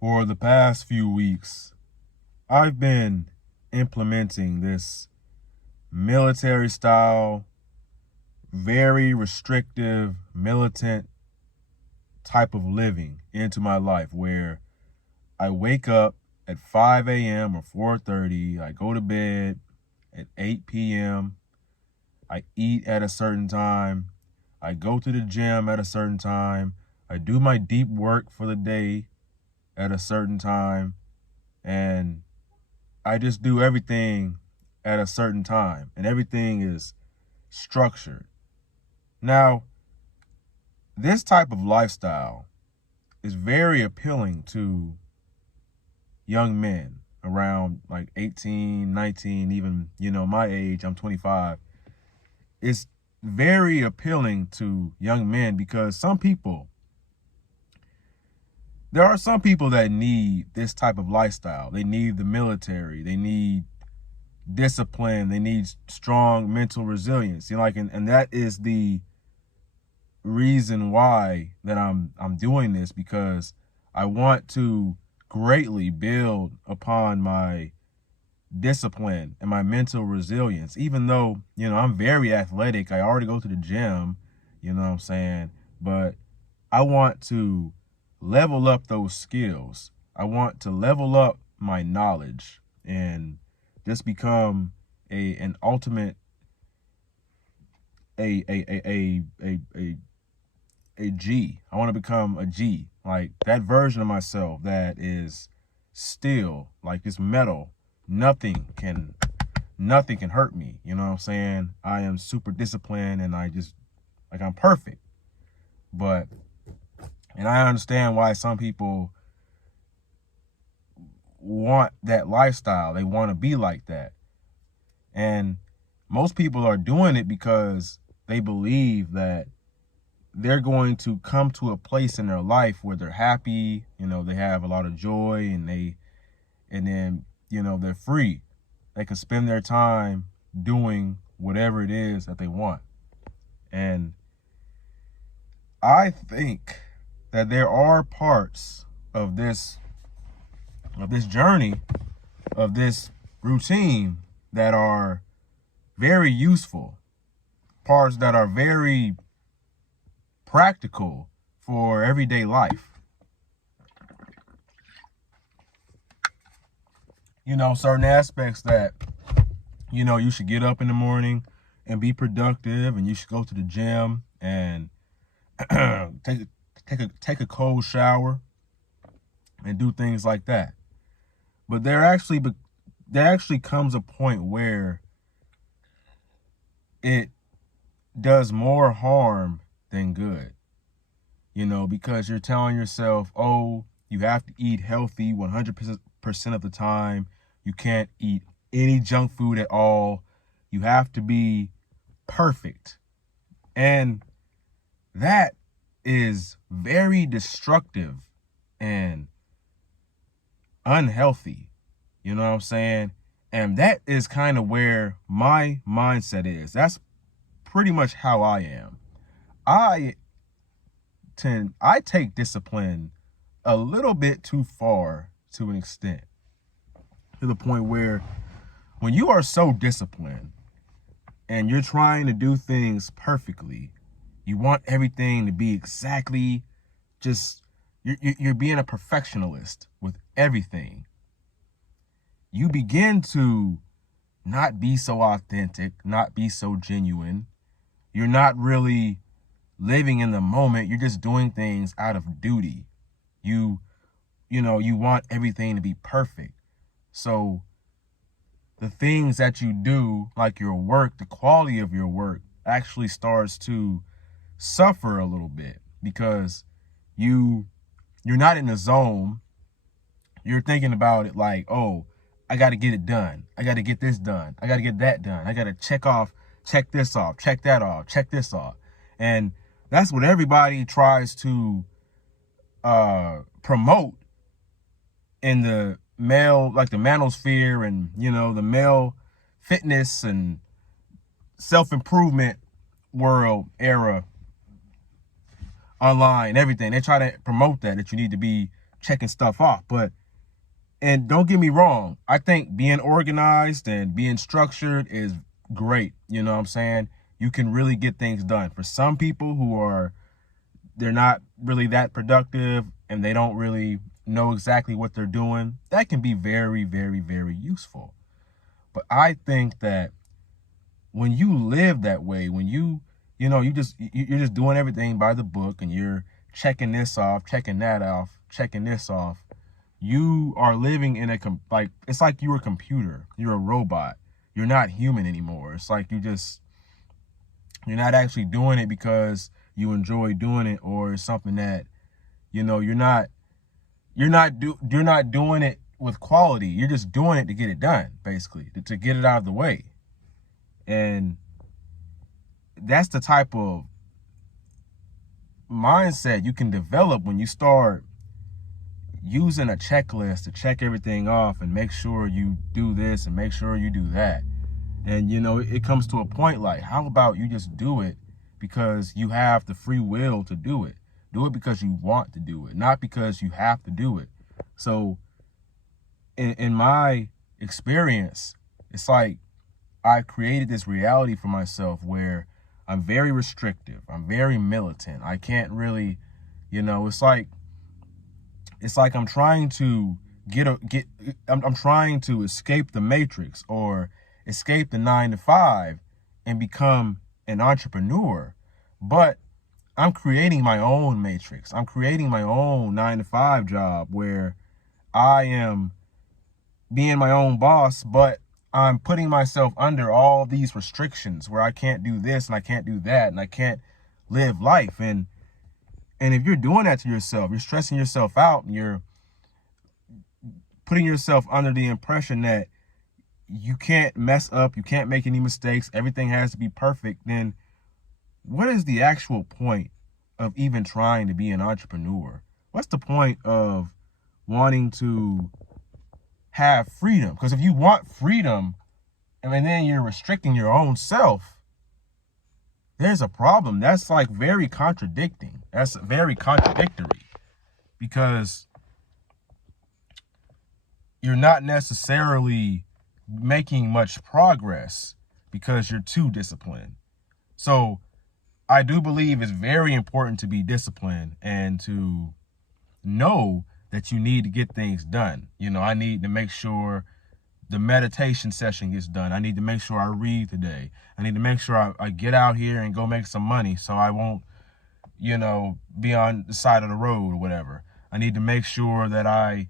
For the past few weeks, I've been implementing this military style, very restrictive, militant type of living into my life where I wake up at 5 a.m. or 4:30, I go to bed at 8 p.m., I eat at a certain time, I go to the gym at a certain time, I do my deep work for the day at a certain time, and I just do everything at a certain time, and everything is structured. Now, this type of lifestyle is very appealing to young men around like 18, 19, even, my age, I'm 25. It's very appealing to young men because there are some people that need this type of lifestyle. They need the military. They need discipline. They need strong mental resilience. And that is the reason why that I'm doing this, because I want to greatly build upon my discipline and my mental resilience. Even though, I'm very athletic, I already go to the gym, you know what I'm saying? But I want to level up those skills. I want to level up my knowledge and just become an ultimate a G. I want to become a G, like that version of myself that is still like this metal. Nothing can hurt me. You know what I'm saying? I am super disciplined and I'm perfect. And I understand why some people want that lifestyle. They want to be like that. And most people are doing it because they believe that they're going to come to a place in their life where they're happy, they have a lot of joy, and then, they're free. They can spend their time doing whatever it is that they want. And I think that there are parts of this journey, of this routine, that are very useful, parts that are very practical for everyday life. Certain aspects that, you should get up in the morning and be productive, and you should go to the gym and take a cold shower and do things like that. But there actually comes a point where it does more harm than good, because you're telling yourself, oh, you have to eat healthy 100% of the time. You can't eat any junk food at all. You have to be perfect. And that is very destructive and unhealthy. You know what I'm saying? And that is kind of where my mindset is. That's pretty much how I am. I take discipline a little bit too far, to an extent, to the point where when you are so disciplined and you're trying to do things perfectly, you want everything to be exactly just, you're being a perfectionist with everything. You begin to not be so authentic, not be so genuine. You're not really living in the moment. You're just doing things out of duty. You want everything to be perfect. So the things that you do, like your work, the quality of your work actually starts to suffer a little bit, because you're not in the zone. You're thinking about it like, oh, I got to get it done. I got to get this done. I got to get that done. I got to check this off, check that off, check this off. And that's what everybody tries to promote in the male, like the manosphere, and, the male fitness and self-improvement world era, online, everything. They try to promote that you need to be checking stuff off. And don't get me wrong, I think being organized and being structured is great. You know what I'm saying? You can really get things done. For some people they're not really that productive and they don't really know exactly what they're doing, that can be very, very, very useful. But I think that when you live that way, when you're just doing everything by the book and you're checking this off, checking that off, checking this off, you are living in it's like you're a computer, you're a robot, you're not human anymore. It's like you're not actually doing it because you enjoy doing it, or something that, you're not doing it with quality. You're just doing it to get it done, basically, to get it out of the way. And that's the type of mindset you can develop when you start using a checklist to check everything off and make sure you do this and make sure you do that. And, it comes to a point like, how about you just do it because you have the free will to do it? Do it because you want to do it, not because you have to do it. So in my experience, it's like I created this reality for myself where I'm very restrictive. I'm very militant. I can't really, it's like I'm trying to I'm trying to escape the matrix or escape the 9-to-5 and become an entrepreneur. But I'm creating my own matrix. I'm creating my own 9-to-5 job where I am being my own boss, but I'm putting myself under all these restrictions where I can't do this and I can't do that and I can't live life. And if you're doing that to yourself, you're stressing yourself out and you're putting yourself under the impression that you can't mess up, you can't make any mistakes, everything has to be perfect, then what is the actual point of even trying to be an entrepreneur? What's the point of wanting to have freedom? Because if you want freedom and then you're restricting your own self, there's a problem. That's like very contradicting. That's very contradictory, because you're not necessarily making much progress because you're too disciplined. So I do believe it's very important to be disciplined and to know that you need to get things done. I need to make sure the meditation session gets done. I need to make sure I read today. I need to make sure I get out here and go make some money so I won't, be on the side of the road or whatever. I need to make sure that I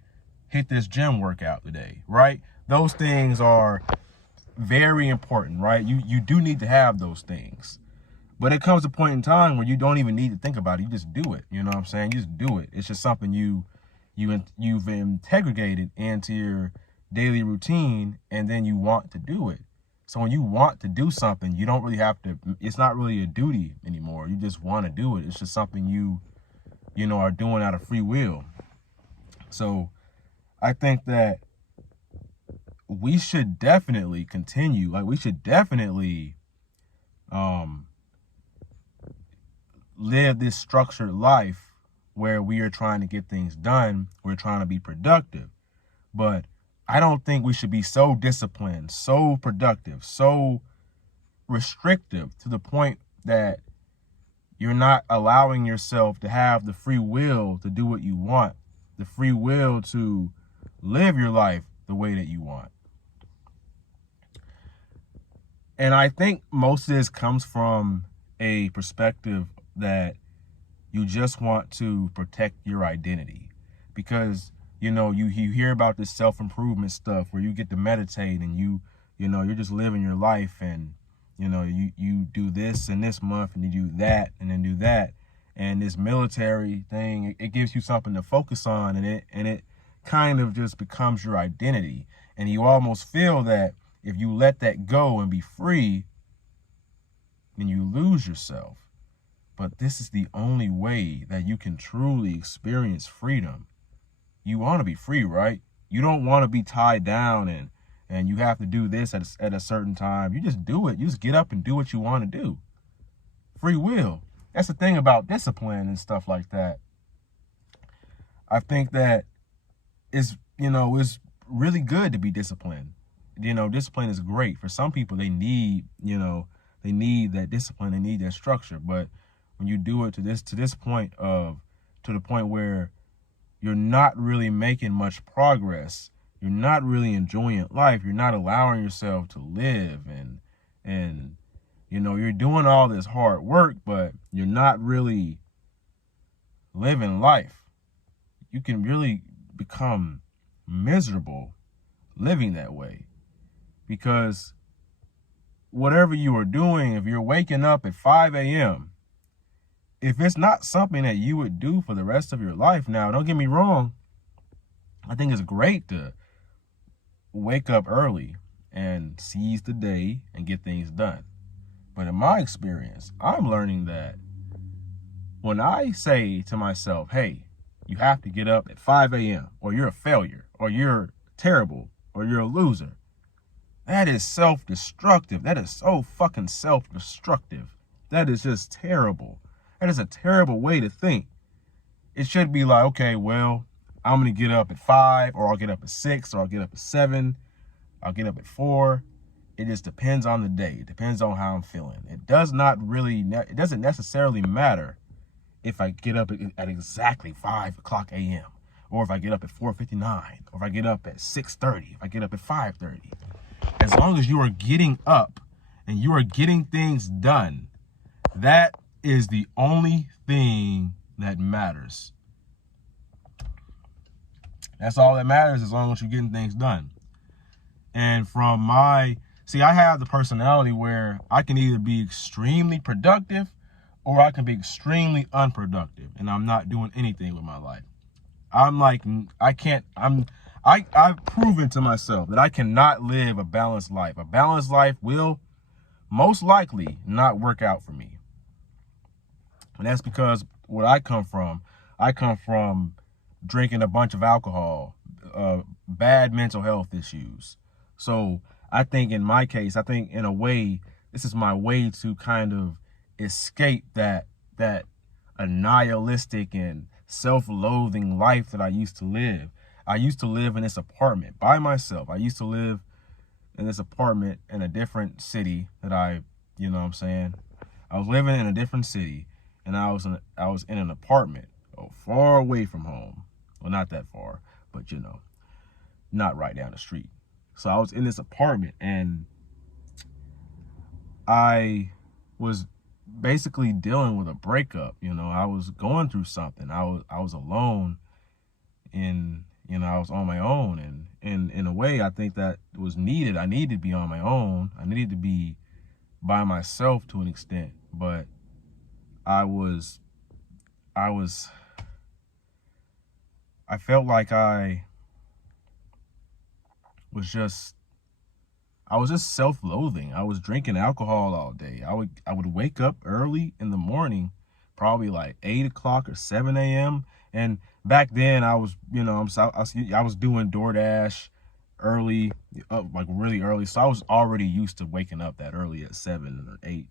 hit this gym workout today, right? Those things are very important, right? You do need to have those things. But it comes a point in time where you don't even need to think about it. You just do it. You know what I'm saying? You just do it. It's just something you've integrated into your daily routine, and then you want to do it. So when you want to do something, you don't really have to, it's not really a duty anymore. You just want to do it. It's just something you are doing out of free will. So I think that we should definitely continue. Like, we should definitely live this structured life where we are trying to get things done. We're trying to be productive. But I don't think we should be so disciplined, so productive, so restrictive to the point that you're not allowing yourself to have the free will to do what you want, the free will to live your life the way that you want. And I think most of this comes from a perspective that you just want to protect your identity, because you hear about this self-improvement stuff where you get to meditate and you're just living your life, and you do this and this month and you do that and then do that, and this military thing, it gives you something to focus on, and it kind of just becomes your identity, and you almost feel that if you let that go and be free, then you lose yourself. But this is the only way that you can truly experience freedom. You want to be free, right? You don't want to be tied down and you have to do this at a certain time. You just do it. You just get up and do what you want to do. Free will. That's the thing about discipline and stuff like that. I think that it's really good to be disciplined. Discipline is great. For some people, they need that discipline, they need that structure. But when you do it to the point where you're not really making much progress, you're not really enjoying life, you're not allowing yourself to live, and you're doing all this hard work, but you're not really living life. You can really become miserable living that way, because whatever you are doing, if you're waking up at 5 a.m., if it's not something that you would do for the rest of your life, now, don't get me wrong, I think it's great to wake up early and seize the day and get things done. But in my experience, I'm learning that when I say to myself, hey, you have to get up at 5 a.m., or you're a failure, or you're terrible, or you're a loser, that is self-destructive. That is so fucking self-destructive. That is just terrible. That is a terrible way to think. It should be like, okay, well, I'm going to get up at 5, or I'll get up at 6, or I'll get up at 7, I'll get up at 4. It just depends on the day. It depends on how I'm feeling. It doesn't necessarily matter if I get up at exactly 5 o'clock a.m., or if I get up at 4:59, or if I get up at 6:30, if I get up at 5:30. As long as you are getting up and you are getting things done, that is the only thing that matters. That's all that matters, as long as you're getting things done. And I have the personality where I can either be extremely productive or I can be extremely unproductive, and I'm not doing anything with my life. I've proven to myself that I cannot live a balanced life. A balanced life will most likely not work out for me. And that's because where I come from drinking a bunch of alcohol, bad mental health issues. So I think in my case, in a way, this is my way to kind of escape that a nihilistic and self-loathing life that I used to live. I used to live in this apartment by myself. I used to live in this apartment in a different city that I was living in a different city, and I was in an apartment far away from home. Well, not that far, but not right down the street. So I was in this apartment, and I was basically dealing with a breakup. I was going through something. I was alone, and I was on my own, and in a way, I think that was needed. I needed to be on my own. I needed to be by myself to an extent, but I felt like I was just self-loathing. I was drinking alcohol all day. I would wake up early in the morning, probably like 8 o'clock or 7 a.m. And back then I was doing DoorDash early, like really early. So I was already used to waking up that early at 7 or 8,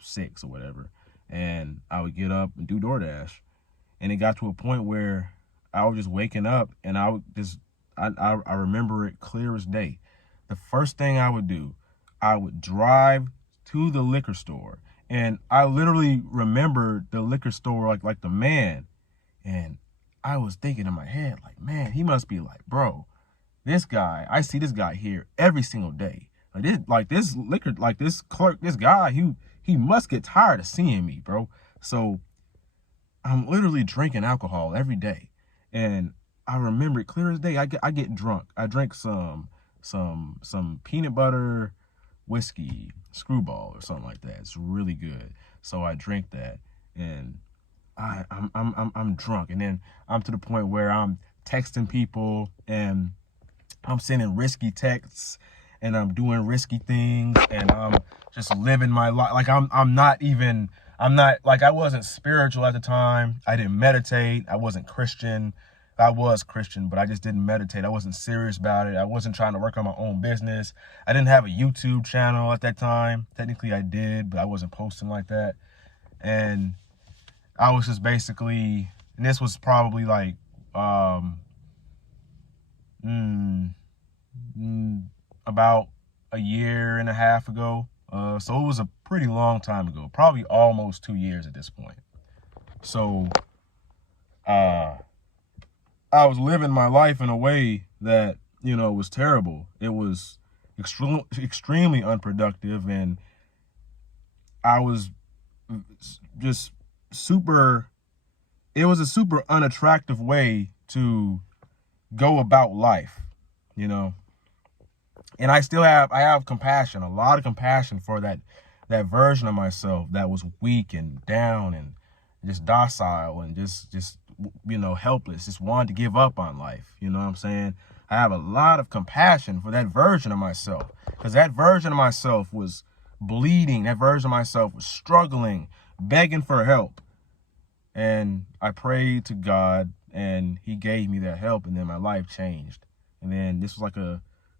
6 or whatever. And I would get up and do DoorDash. And it got to a point where I was just waking up, and I remember it clear as day. The first thing I would do, I would drive to the liquor store. And I literally remember the liquor store like the man. And I was thinking in my head, like, man, he must be like, bro, this guy, I see this guy here every single day. This clerk, this guy, he must get tired of seeing me, bro. So I'm literally drinking alcohol every day. And I remember it clear as day. I get drunk. I drank some peanut butter whiskey, Screwball or something like that. It's really good. So I drink that, and I'm drunk, and then I'm to the point where I'm texting people, and I'm sending risky texts, and I'm doing risky things, and I'm just living my life. Like I wasn't spiritual at the time. I didn't meditate. I wasn't Christian. I was Christian, but I just didn't meditate. I wasn't serious about it. I wasn't trying to work on my own business. I didn't have a YouTube channel at that time. Technically I did, but I wasn't posting like that. And I was just basically, and this was probably like mm, about a year and a half ago. So it was a pretty long time ago, probably almost 2 years at this point. So I was living my life in a way that, was terrible. It was extremely unproductive, and I was just super, it was a super unattractive way to go about life, you know. And I have compassion, a lot of compassion for that version of myself that was weak and down and just docile and just helpless, just wanted to give up on life. You know what I'm saying? I have a lot of compassion for that version of myself, because that version of myself was bleeding. That version of myself was struggling, begging for help. And I prayed to God, and he gave me that help, and then my life changed. And then this was like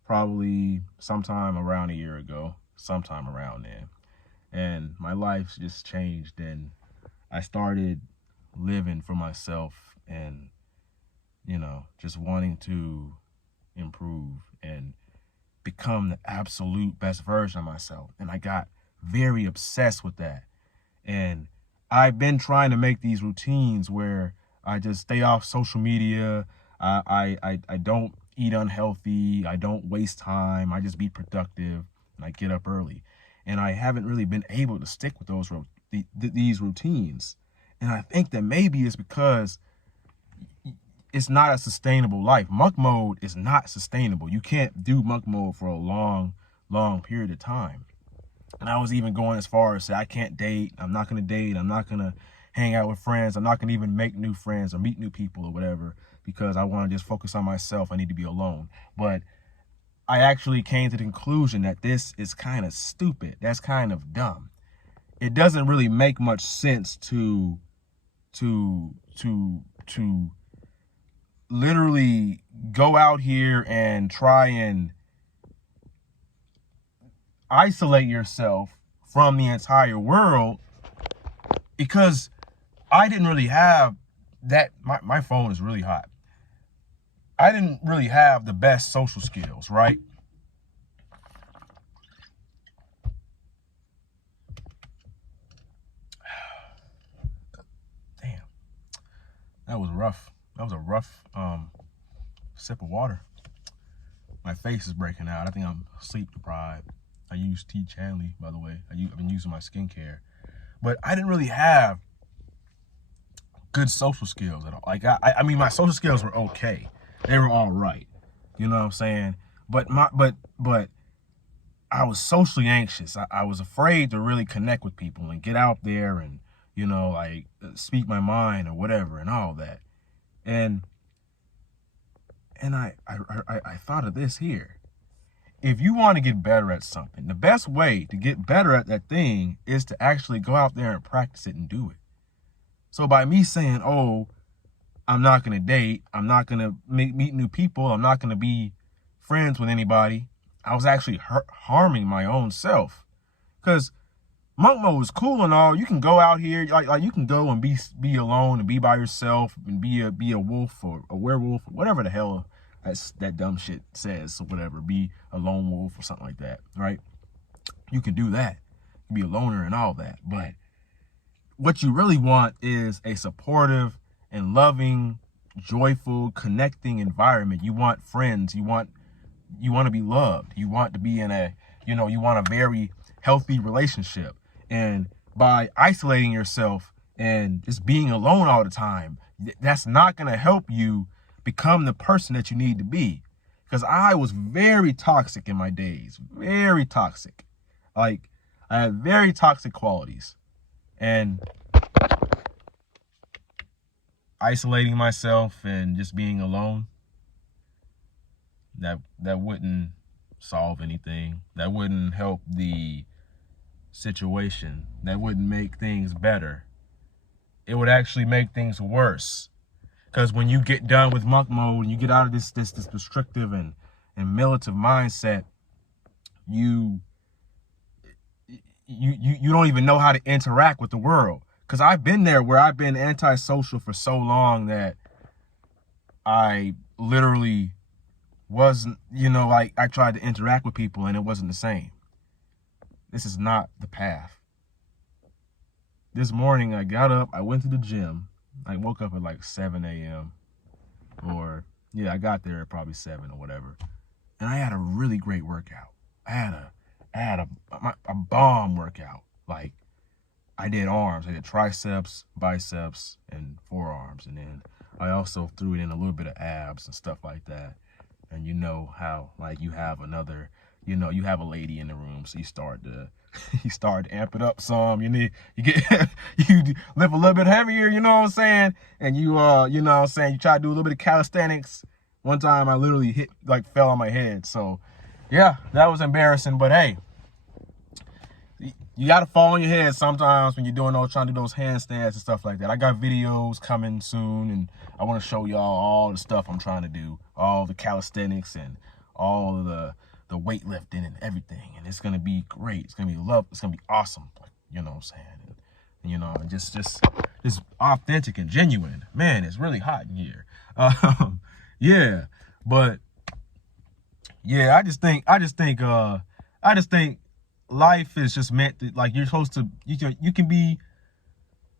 probably sometime around a year ago, sometime around then. And my life just changed, and I started living for myself and, just wanting to improve and become the absolute best version of myself. And I got very obsessed with that. And I've been trying to make these routines where I just stay off social media. I don't eat unhealthy. I don't waste time. I just be productive, and I get up early. And I haven't really been able to stick with these routines. And I think that maybe it's because it's not a sustainable life. Monk mode is not sustainable. You can't do monk mode for a long, long period of time. And I was even going as far as say, I can't date. I'm not going to date. I'm not going to hang out with friends. I'm not going to even make new friends or meet new people or whatever, because I want to just focus on myself. I need to be alone. But I actually came to the conclusion that this is kind of stupid. That's kind of dumb. It doesn't really make much sense to literally go out here and try and isolate yourself from the entire world, because I didn't really have that. My phone is really hot. I didn't really have the best social skills, right? Damn, that was rough. That was a rough sip of water. My face is breaking out. I think I'm sleep deprived. I use T. Chanley, by the way. I've been using my skincare. But I didn't really have good social skills at all. Like, I mean, my social skills were okay. They were all right. You know what I'm saying? But I was socially anxious. I was afraid to really connect with people and get out there and, speak my mind or whatever and all that. And I thought of this here. If you want to get better at something, the best way to get better at that thing is to actually go out there and practice it and do it. So by me saying, oh, I'm not going to date, I'm not going to meet new people, I'm not going to be friends with anybody, I was actually harming my own self. Because monk mode is cool and all. You can go out here, like you can go and be alone and be by yourself and be a wolf or a werewolf or whatever the hell that dumb shit says, or whatever, be a lone wolf or something like that, right? You can do that, be a loner and all that. But what you really want is a supportive and loving, joyful, connecting environment. You want friends. You want to be loved. You want to be in you want a very healthy relationship. And by isolating yourself and just being alone all the time, that's not going to help you become the person that you need to be. Because I was very toxic in my days, very toxic. Like, I had very toxic qualities. And isolating myself and just being alone, that wouldn't solve anything. That wouldn't help the situation. That wouldn't make things better. It would actually make things worse. Because when you get done with monk mode and you get out of this restrictive and militant mindset, you don't even know how to interact with the world. Because I've been there where I've been antisocial for so long that I literally wasn't, like I tried to interact with people and it wasn't the same. This is not the path. This morning I got up, I went to the gym. I woke up at like 7 a.m. or I got there at probably 7 or whatever. And I had a really great workout. I had a bomb workout. Like, I did arms, I did triceps, biceps, and forearms. And then I also threw it in a little bit of abs and stuff like that. And you know how, like, you have another, you have a lady in the room, so you start to amp it up some. You get you lift a little bit heavier, you know what I'm saying? And you you try to do a little bit of calisthenics. One time I literally fell on my head. So yeah, that was embarrassing, but hey, you gotta fall on your head sometimes when you're trying to do those handstands and stuff like that. I got videos coming soon, and I want to show y'all all the stuff I'm trying to do, all the calisthenics and all of the weightlifting and everything. And it's gonna be great. It's gonna be It's gonna be awesome. Like, you know what I'm saying? And just authentic and genuine. Man, it's really hot in here. Yeah, but yeah, I just think life is just meant to, like, you're supposed to, you can be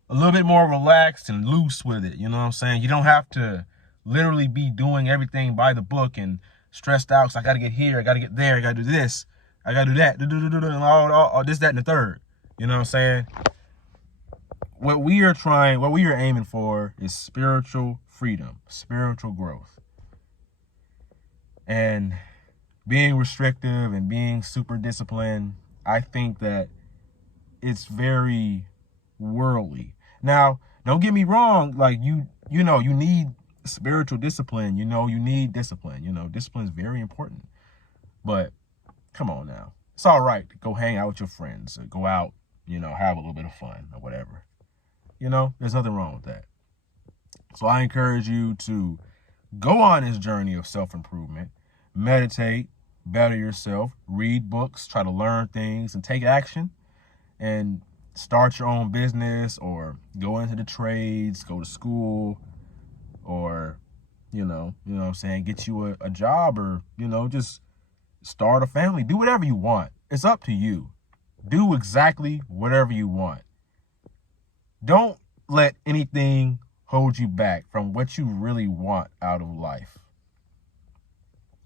a little bit more relaxed and loose with it. You know what I'm saying? You don't have to literally be doing everything by the book and stressed out. So I got to get here, I got to get there, I got to do this, I got to do that, and all this, that, and the third. You know what I'm saying? What we are aiming for is spiritual freedom, spiritual growth. And being restrictive and being super disciplined, I think that it's very worldly. Now, don't get me wrong, like you need spiritual discipline, you need discipline. Discipline is very important. But come on now. It's all right to go hang out with your friends or go out, have a little bit of fun or whatever. There's nothing wrong with that. So I encourage you to go on this journey of self-improvement, meditate, better yourself, read books, try to learn things, and take action, and start your own business or go into the trades, go to school, or, you know what I'm saying, get you a job, or, just start a family. Do whatever you want. It's up to you. Do exactly whatever you want. Don't let anything hold you back from what you really want out of life.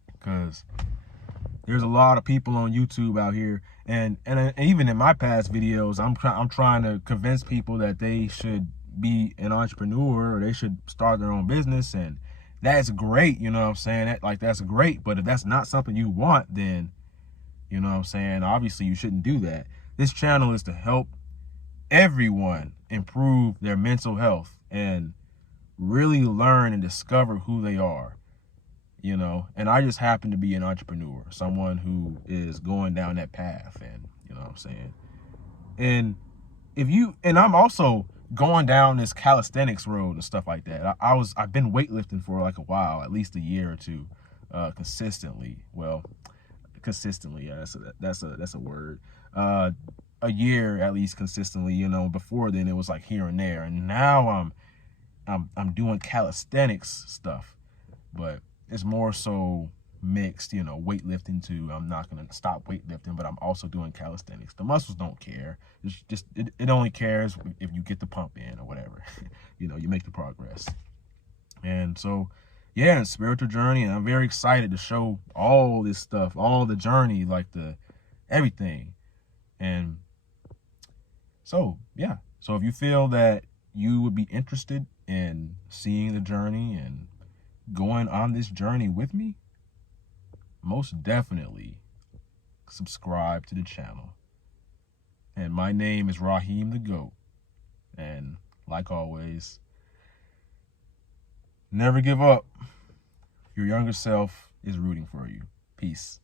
Because there's a lot of people on YouTube out here, and even in my past videos, I'm trying to convince people that they should be an entrepreneur or they should start their own business, and that's great, you know what I'm saying? That's great, but if that's not something you want, then, you know what I'm saying, obviously you shouldn't do that. This channel is to help everyone improve their mental health and really learn and discover who they are. And I just happen to be an entrepreneur, someone who is going down that path, and you know what I'm saying? And I'm also going down this calisthenics road and stuff like that. I've been weightlifting for like a while, at least a year or two, consistently. Well, consistently, yeah, that's a word. A year at least consistently, before then it was like here and there. And now I'm doing calisthenics stuff, but it's more so mixed, weightlifting too. I'm not going to stop weightlifting, but I'm also doing calisthenics. The muscles don't care. It's just, it only cares if you get the pump in or whatever. You make the progress. And so, yeah, spiritual journey. And I'm very excited to show all this stuff, all the journey, like everything. And so, yeah. So if you feel that you would be interested in seeing the journey and going on this journey with me, most definitely subscribe to the channel. And my name is Raheem the Goat. And like always, never give up. Your younger self is rooting for you. Peace.